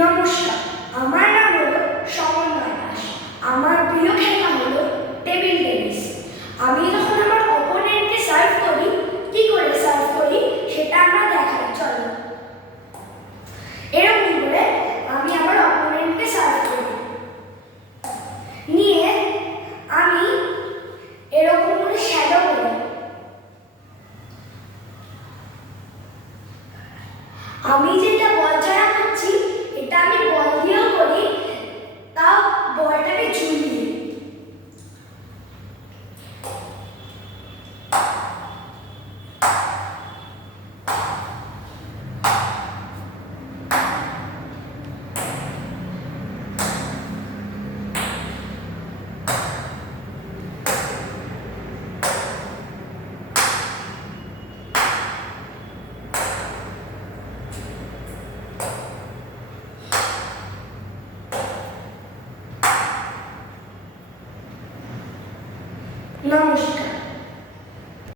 নমস্কার, আমার নাম হলো সমন্বয় দাস। আমার প্রিয় খেলা হলো টেবিল টেনিস। আমি যখন আমার অপোনেন্টকে সার্ভ করি, কি করে সার্ভ করি সেটা আমরা দেখাই। চলো, এরকম করে আমি আমার অপোনেন্টকে সার্ভ করি, নিয়ে আমি এরকম করে শ্যাডো করি। আমি যেটা বল ছাড়া করছি, এটা আমি বল দিয়েও করি, তাও বলটাকে ঝুলিয়ে। নমস্কার।